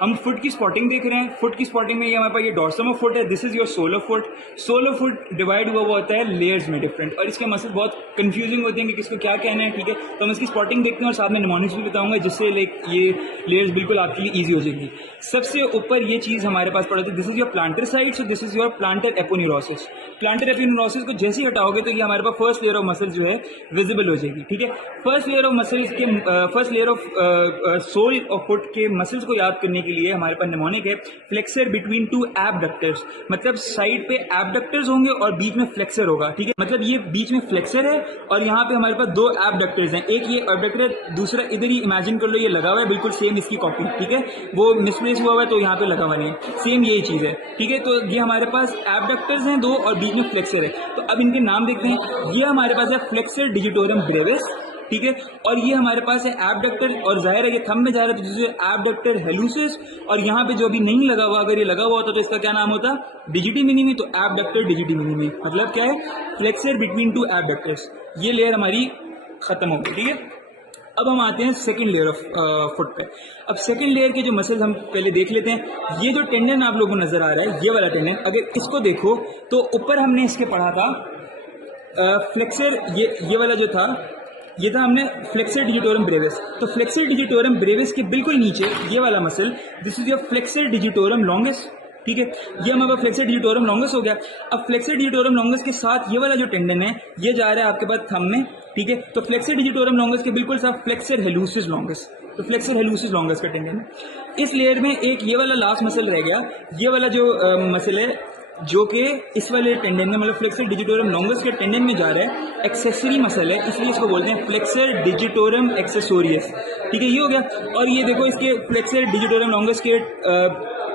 हम फुट की स्पॉटिंग देख रहे हैं। फुट की स्पॉटिंग में ये हमारे पास ये डॉर्सम ऑफ फुट है, this is your sole of foot. Sole of foot divide हुआ होता है लेयर्स में डिफरेंट, और इसके मसल बहुत कंफ्यूजिंग होते हैं कि किसको क्या कहना है, ठीक है। तो हम इसकी स्पॉटिंग देखते हैं और साथ में निमोनिक्स भी बताऊंगा, जिससे लाइक ये लेयर्स बिल्कुल आपके लिए ईजी हो जाएगी। सबसे ऊपर ये चीज़ हमारे पास पड़ती है, this is your plantar side, so this is your plantar aponeurosis. Plantar aponeurosis को जैसे ही हटाओगे तो ये हमारे पास फर्स्ट लेयर ऑफ मसल जो है विजिबल हो जाएगी, ठीक है। फर्स्ट लेयर ऑफ मसल्स के first layer of sole of foot के मसल्स को याद करने के लिए हमारे पास निमोनिक है फ्लेक्सर बिटवीन टू एबडक्टर्स, मतलब साइड पे एबडक्टर्स होंगे और बीच में फ्लेक्सर होगा, ठीक है। मतलब ये बीच में फ्लेक्सर है और यहाँ पे हमारे पास दो एबडक्टर्स हैं, एक ये एबडक्टर है, दूसरा इधर ही इमेजिन कर लो ये लगा हुआ है, बिल्कुल सेम इसकी कॉपी, ठीक है। वो मिसप्लेस हुआ हुआ है तो यहाँ पे लगा हुआ नहीं, सेम यही चीज़ है, ठीक है। तो ये हमारे पास एबडक्टर्स हैं दो और बीच में फ्लेक्सर है। तो अब इनके नाम देखते हैं। ये हमारे पास है फ्लेक्सर डिजिटोरम ब्रेविस, ठीक है, और ये हमारे पास है एबडक्टर, और जाहिर है ये थंब में जा रहा है तो जिसे एबडक्टर हेलुसिस, और यहाँ पे जो अभी नहीं लगा हुआ, अगर ये लगा हुआ होता तो इसका क्या नाम होता, डिजिटी मिनिमी। तो एबडक्टर डिजिटी मिनिमी मतलब क्या है, फ्लेक्सर बिटवीन टू एबडक्टर्स। ये लेयर हमारी खत्म हो गई, ठीक है। अब हम आते हैं सेकंड लेयर ऑफ फुट पे। अब सेकंड लेयर के जो मसल्स हम पहले देख लेते हैं। ये जो टेंडन आप लोगों को नजर आ रहा है, ये वाला टेंडन, अगर इसको देखो तो ऊपर हमने इसके पढ़ा था फ्लेक्सर, ये वाला जो था ये था हमने फ्लेक्सर डिजिटोरम ब्रेविस। तो फ्लेक्सर डिजिटोरम ब्रेविस के बिल्कुल नीचे ये वाला muscle, this is your flexor digitorum longus, ठीक है। ये हमारा फ्लेक्सर डिजिटोरम लॉन्गस हो गया। अब फ्लेक्सर डिजिटोरम लॉन्गस के साथ ये वाला जो टेंडन है ये जा रहा है आपके पास थंब में, ठीक है। तो फ्लेक्सर डिजिटोरम लॉन्गस के बिल्कुल साथ फ्लेक्सर हेलुसिस लॉन्गस, तो फ्लेक्सर हेलुसिस लॉन्गस का टेंडन है। इस लेयर में एक ये वाला लास्ट मसल रह गया, ये वाला जो मसल है जो कि इस वाले टेंडन में, मतलब फ्लेक्सर डिजिटोरम लॉन्गस के टेंडन में जा रहा है, एक्सेसरी मसल है, इसलिए इसको बोलते हैं फ्लेक्सर डिजिटोरम एक्सेसोरियस, ठीक है। ये हो गया। और ये देखो इसके फ्लेक्सर डिजिटोरम लॉन्गस के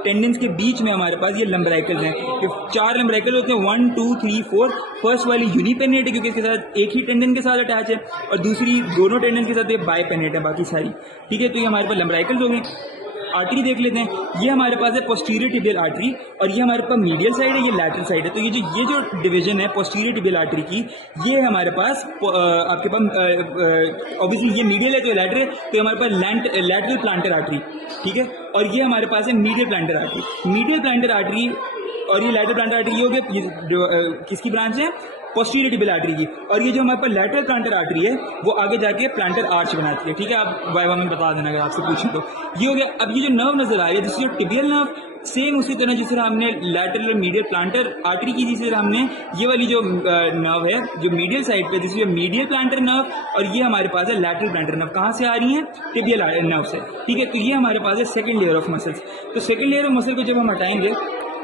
टेंडन्स के बीच में हमारे पास ये लंबराइकल्स हैं, कि 4 लंबराइकल होते हैं, 1 2 3 4। फर्स्ट वाली यूनिपेनेट है क्योंकि इसके साथ एक ही टेंडन के साथ अटैच है, और दूसरी दोनों टेंडन के साथ ये बायपेनेट है बाकी सारी, ठीक है। तो ये हमारे पास लंबराइकल्स हो गए। आर्टरी देख लेते हैं। ये हमारे पास है पोस्टीरियर टिबियल आर्टरी, और ये हमारे पास मीडियल साइड है, ये लैटरल साइड है। तो ये जो डिवीजन है पोस्टीरियर टिबियल आर्टरी की, ये हमारे पास आपके पास ऑब्वियसली ये मीडियल है तो लैटरल है, तो हमारे पास लैटरल प्लांटर आर्टरी, ठीक है। और ये हमारे पास है medial planter artery. Medial planter artery और ये लैटरल प्लांटर आर्टरी हो गया, किसकी ब्रांच है, पोस्टीरियर टिबियल आर्टरी की। और ये जो हमारे पास लैटरल प्लांटर आर्टरी है वो आगे जाके प्लांटर आर्च बनाती है, ठीक है। आप वाइवा में बता देना अगर आपसे पूछें तो। ये हो गया। अब ये जो नर्व नजर आ रही है जिससे जो टिबियल नर्व, सेम उसी तरह जिस तरह हमने लैटरल और मीडियल प्लांटर आर्टरी की, जिस तरह हमने ये वाली जो नर्व है जो मीडियल साइड पे, जिससे मीडियल प्लांटर नर्व, और ये हमारे पास है लैटरल प्लांटर नर्व। कहाँ से आ रही है, टिबियल नर्व से, ठीक है। तो ये हमारे पास है सेकंड लेयर ऑफ मसल्स। तो सेकंड लेयर ऑफ मसल को जब हम हटाएंगे,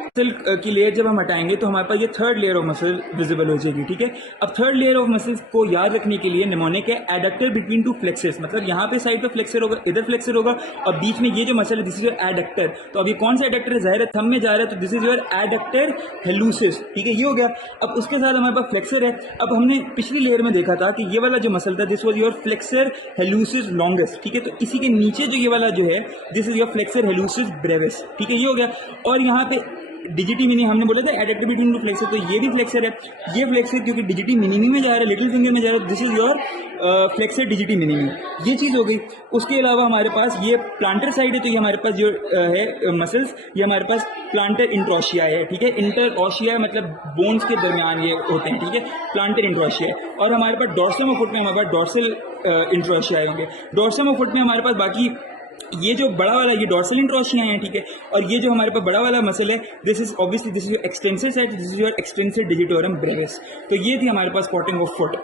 मसल की लेयर जब हम हटाएंगे तो हमारे पास ये third layer of muscle visible हो जाएगी, ठीक है। अब थर्ड लेयर ऑफ मसल्स को याद रखने के लिए निमोनिक है एडक्टर बिटवीन टू फ्लेक्सर्स, मतलब यहाँ पे साइड पे फ्लेक्सर होगा, इधर फ्लेक्सर होगा, और बीच में ये जो मसल है दिस इज योर एडक्टर। तो अभी कौन सा एडक्टर है, जाहिर है थंब में जा रहा है, तो दिस इज योर एडक्टर हेलुसिस, ठीक है। ये हो गया। अब उसके साथ हमारे पास फ्लेक्सर है। अब हमने पिछली लेयर में देखा था कि ये वाला जो मसल था this was your flexor hallucis longus, ठीक है। तो इसी के नीचे जो ये वाला जो है this is your flexor hallucis brevis, ठीक है। ये हो गया। और यहाँ पे डिजिटी मिनी हमने बोला था एडक्टर बिटवीन टू फ्लेक्सर, तो ये भी फ्लेक्सर है। ये फ्लेक्सर क्योंकि डिजिटी मिनिमी में जा रहा है, लिटिल फिंगर में जा रहा है, this is your flexor डिजिटी minimi. ये चीज़ हो गई। उसके अलावा हमारे पास ये प्लांटर साइड है, तो ये हमारे पास जो है मसल्स, ये हमारे पास प्लांटर इंट्रोशिया है, ठीक है। इंटर ऑशिया मतलब बोन्स के दरमियान ये होते हैं, ठीक है, प्लांटर इंट्रोशिया। और हमारे पास डॉर्सम ऑफ फुट में हमारे पास डॉर्सल इंट्रोशिया होंगे। डॉर्सम ऑफ फुट में हमारे पास बाकी ये जो बड़ा वाला ये डॉर्सल इंट्रोशिया है, ठीक है। और ये जो हमारे पास बड़ा वाला मसल है this is obviously this is your extensive side, this is your extensive digitorum brevis. तो ये थी हमारे पास स्पॉटिंग ऑफ फुट।